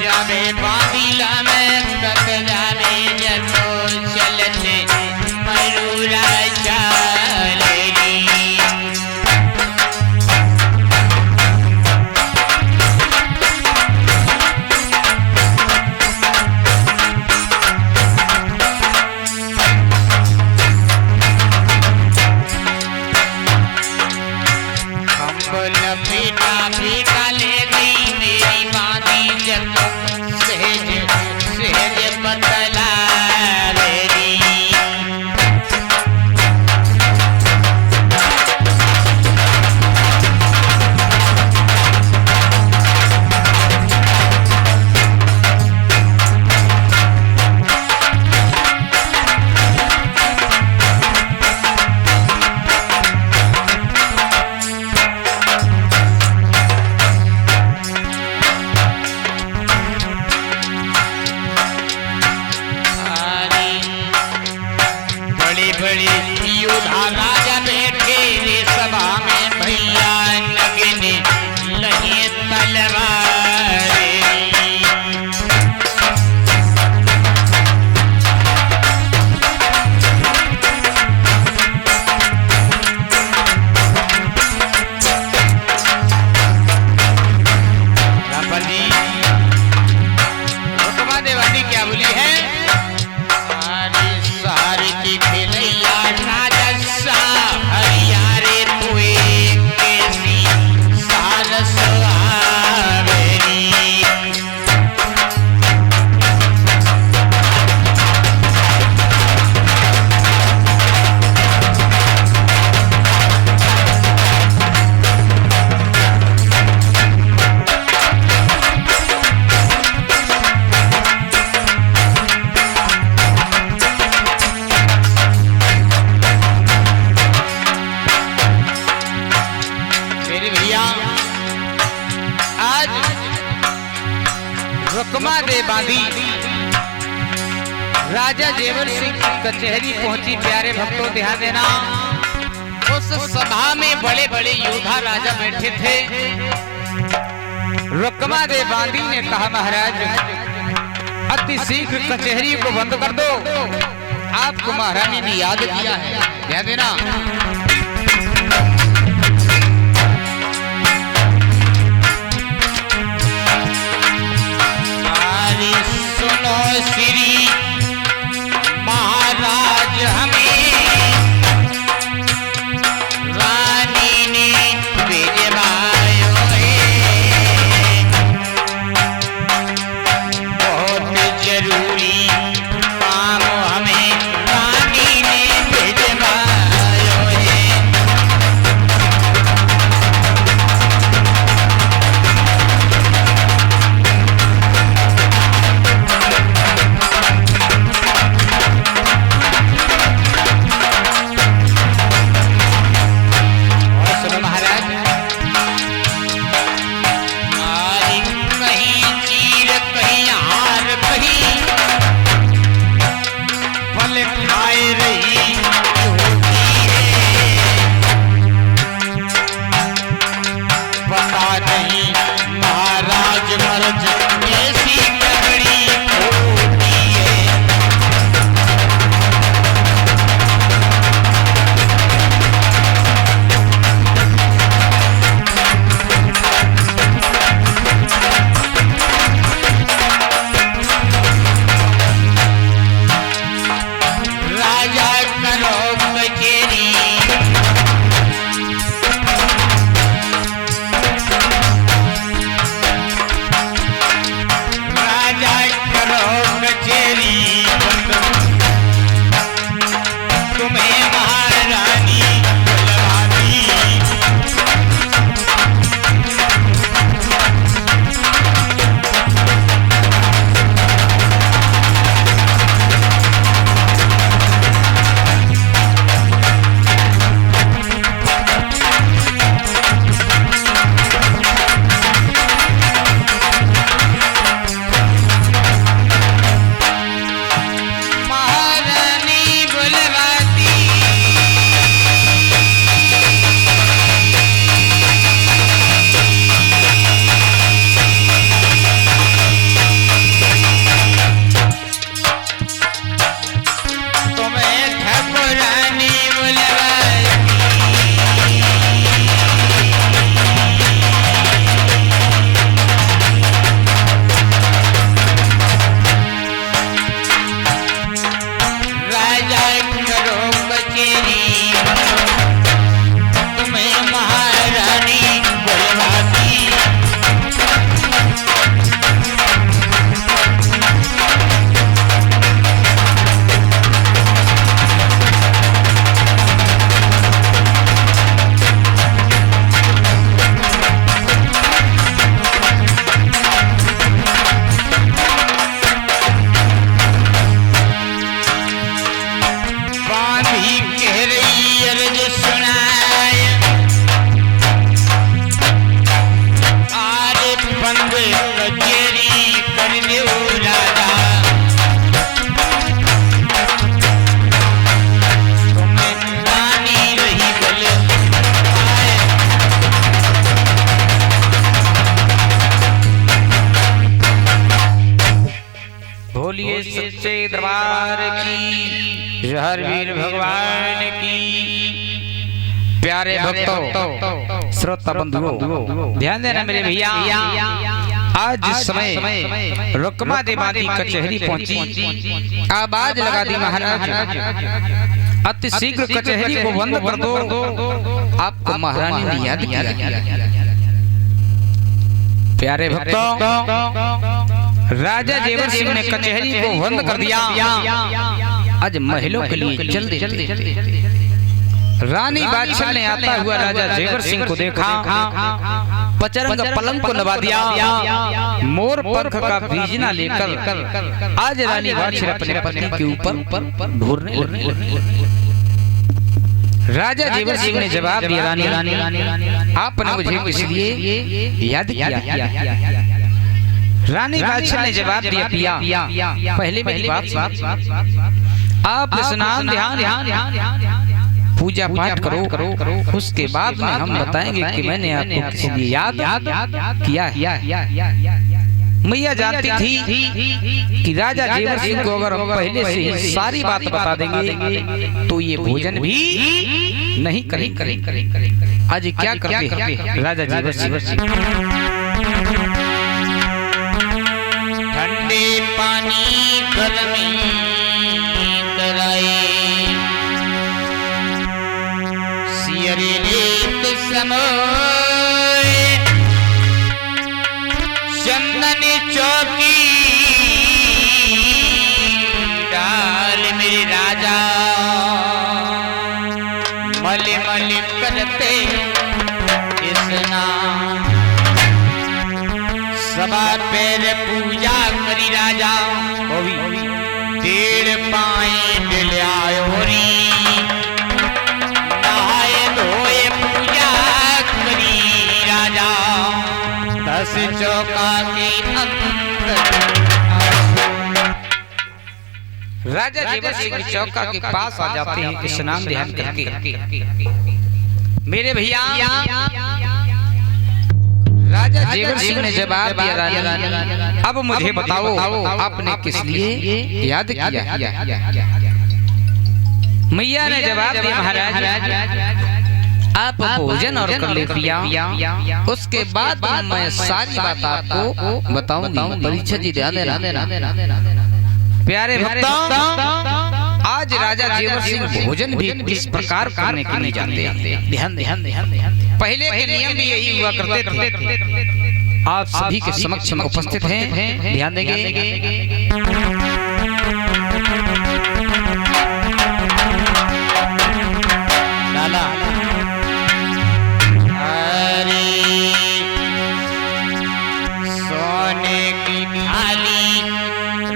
जावे बांधिला में कत जावे जतो चलते मयूरा चालेरी राजा जेवर सिंह की कचहरी पहुंची। प्यारे भक्तों ध्यान देना, उस सभा में बड़े बड़े योद्धा राजा बैठे थे। रुकमा दे बांदी ने कहा महाराज अति शीघ्र कचहरी को बंद कर दो, आपको महारानी ने याद किया है। ध्यान देना, श्री महाराज हमें रानी ने भेजवायो है, बहुत जरूरी काम हमें रानी ने भेजवायो है। कचेरी कर दो राजा तुम्हें रानी रही बल बोलिए सच्चे दरबार की जहर वीर भगवान की। प्यारे भक्तों श्रोता बंधुओं ध्यान देना मेरे भैया, आज जिस समय रुकमा देवा की कचहरी पहुंची आवाज लगा दी महाराज अति शीघ्र कचहरी को बंद कर दो, आपको महारानी ने याद किया। प्यारे भक्तों राजा जेवर सिंह ने कचहरी को बंद कर दिया। आज महलों के लिए जल्दी रानी बादशाह ने आता हुआ राजा जेवर सिंह को देखा, पचरंग पलंग को नवा दिया, मोर पंख का बीजना लेकर आज रानी बादशाह अपने पति के ऊपर ढूंढने लगी। राजा जेवर सिंह ने जवाब दिया, रानी आपने मुझे इसलिए याद किया। रानी बादशाह ने जवाब दिया, पिया पहले मेरी बात आप स्नान ध्यान पूजा पाठ करो, उसके बाद में हम बताएंगे कि मैंने आपको किस लिए याद किया है। मैया जानती थी कि राजा जेवर सिंह को अगर हम पहले से ही सारी बात बता देंगे तो ये भोजन भी नहीं करेंगे। आज क्या करते हैं राजा जेवर सिंह, ठंडे पानी गर्मी कराए सियरे रेत समय चंदन चौकी डाल मेरे राजा मले मले करते स्नान सभा पैर पूजा करी राजा डेढ़ पाए डलियायोरी नहाए धोए पूजा करी राजा 10 चौका के अंदर राजा जेवर सिंह चौका के पास आ जाते हैं स्नान ध्यान करके। मेरे भैया राजा जेवर सिंह ने जवाब दिया, रानी अब मुझे बताओ आपने किस लिए याद किया। मैया ने जवाब दिया, महाराज आप भोजन और कर ले पिया, उसके बाद मैं सारी बात आपको बताऊंगी। परीक्षा जी ध्यान देना। प्यारे भक्तों आज राजा जेवर सिंह भोजन भी किस प्रकार करने के लिए जानते हैं। ध्यान पहले के नियम भी यही हुआ करते थे, आप सभी के समक्ष में उपस्थित हैं, ध्यान देंगे। लाला अरे सोने की थाली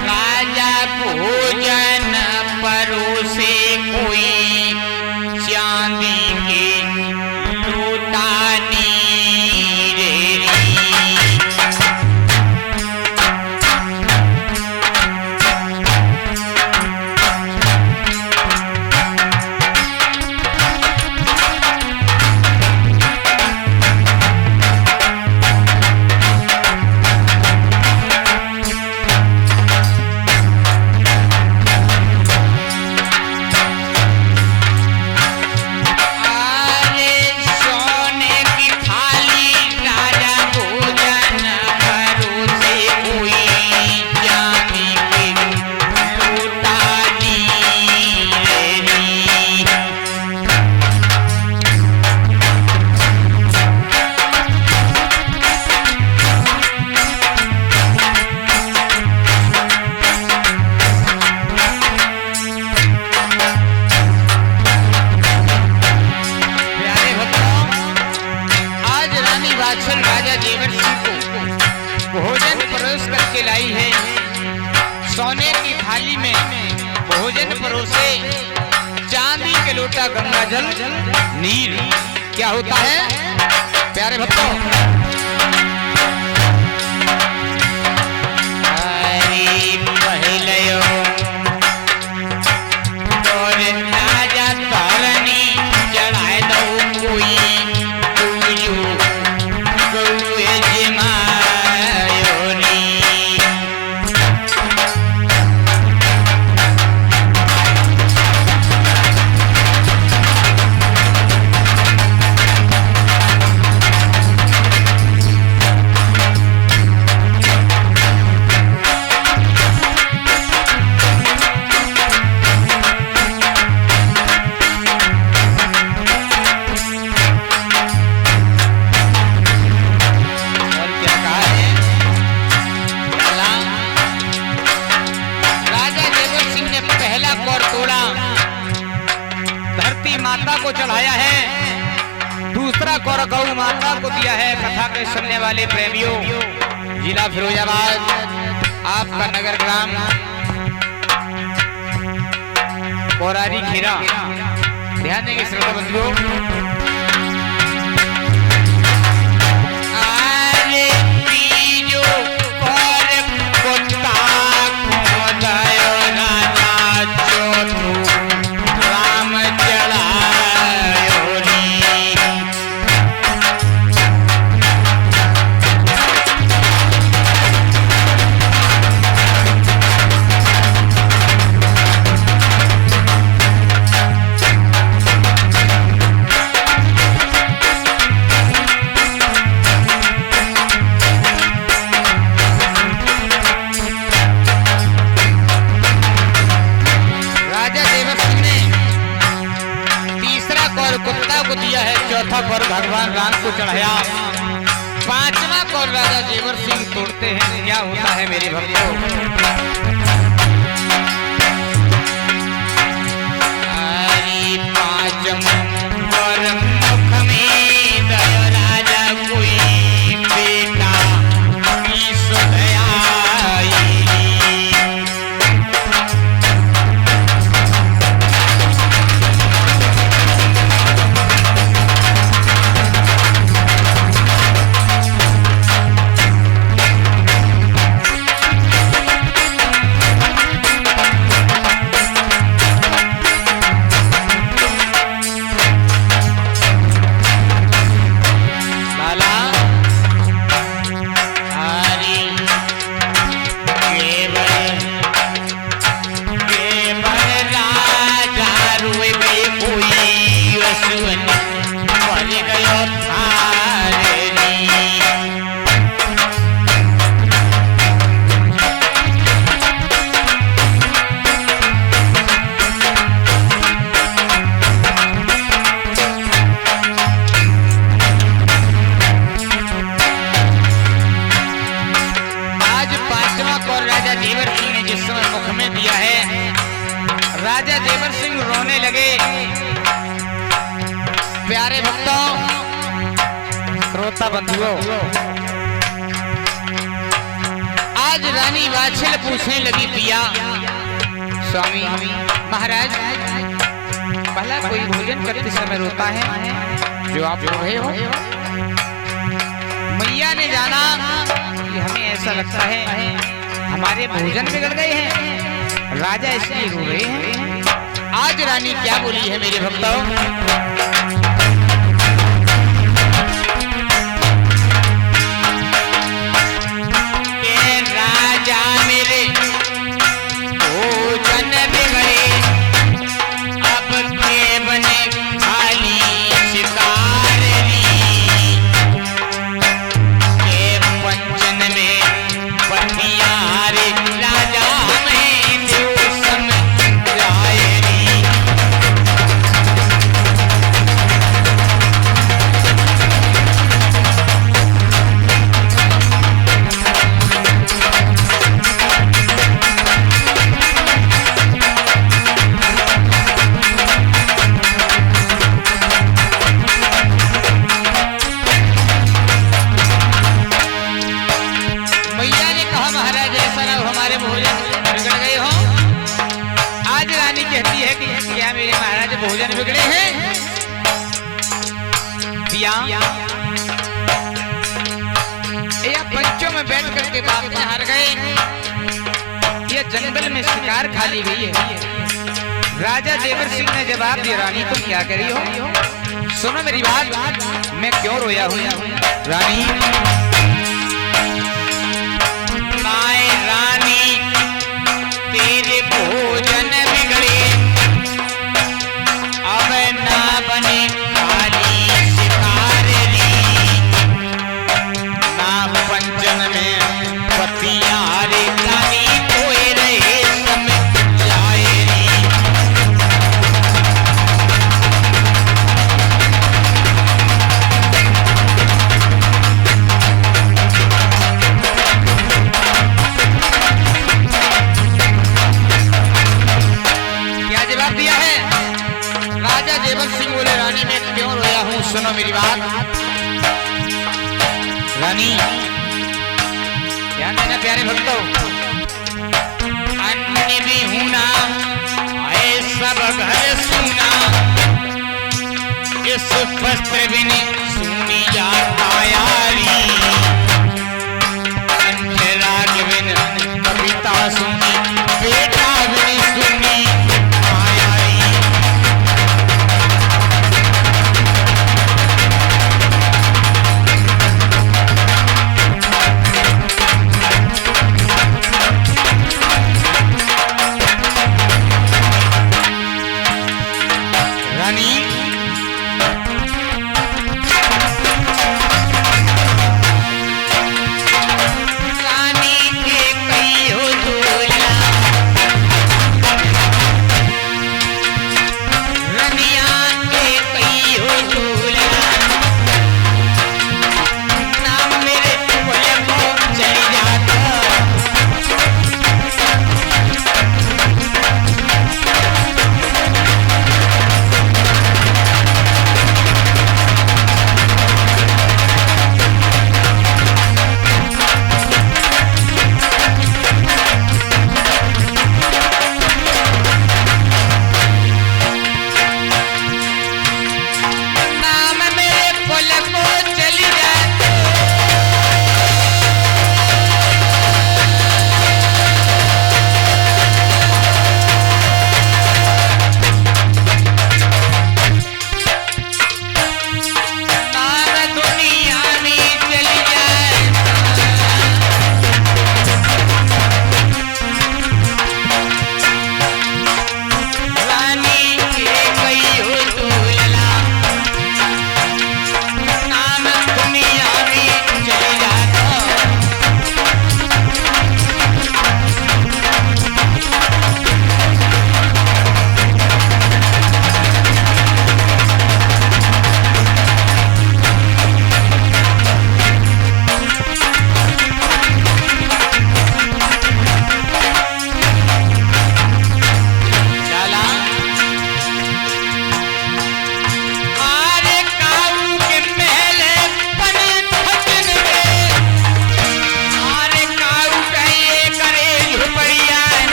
राजा भोजन परोसे कोई चांदी के लूटानी रे सोने की थाली में भोजन परोसे, चांदी के लोटा गंगा जल नीर। क्या होता है प्यारे भक्तों? कौर गौ माता को दिया है। कथा के सुनने वाले प्रेमियों, जिला फिरोजाबाद, आपका नगर ग्राम कोरारी खीरा। ध्यान देंगे श्रोता बंधुओं। चौथा कौर भगवान राम को चढ़ाया, पांचवा कौर राजा जेवर सिंह तोड़ते हैं। क्या होता है मेरे भक्तों? पांचवा कौर मुख में राजा कोई बेटा राजा जेवर सिंह रोने लगे। प्यारे भक्तों, श्रोता बंधुओं, आज रानी वाछल पूछने लगी पिया, स्वामी महाराज भला कोई भोजन करते समय रोता है जो आप रो रहे हो? मैया ने जाना कि हमें ऐसा लगता है हमारे भोजन बिगड़ गए हैं, राजा इसलिए रो रहे हैं। आज रानी क्या बोली है मेरे भक्तों? भोजन बिगड़े हैं या पंचों में बैठ करके बातें हार गए, ये जंगल में शिकार खा ली गई है। राजा जेवर सिंह ने जवाब दिया, रानी तुम क्या करी हो? सुनो मेरी बात, मैं क्यों रोया हूँ रानी? रानी तेरे भोजन बिगड़े अब ना बने खाली शिकारनी, ना पंचन में पतियारे रानी कोई रहे समय जाएरी। ना प्यारे भक्तों, अन्य भी हूना आए सब घर सुना, इस वस्त्र बिन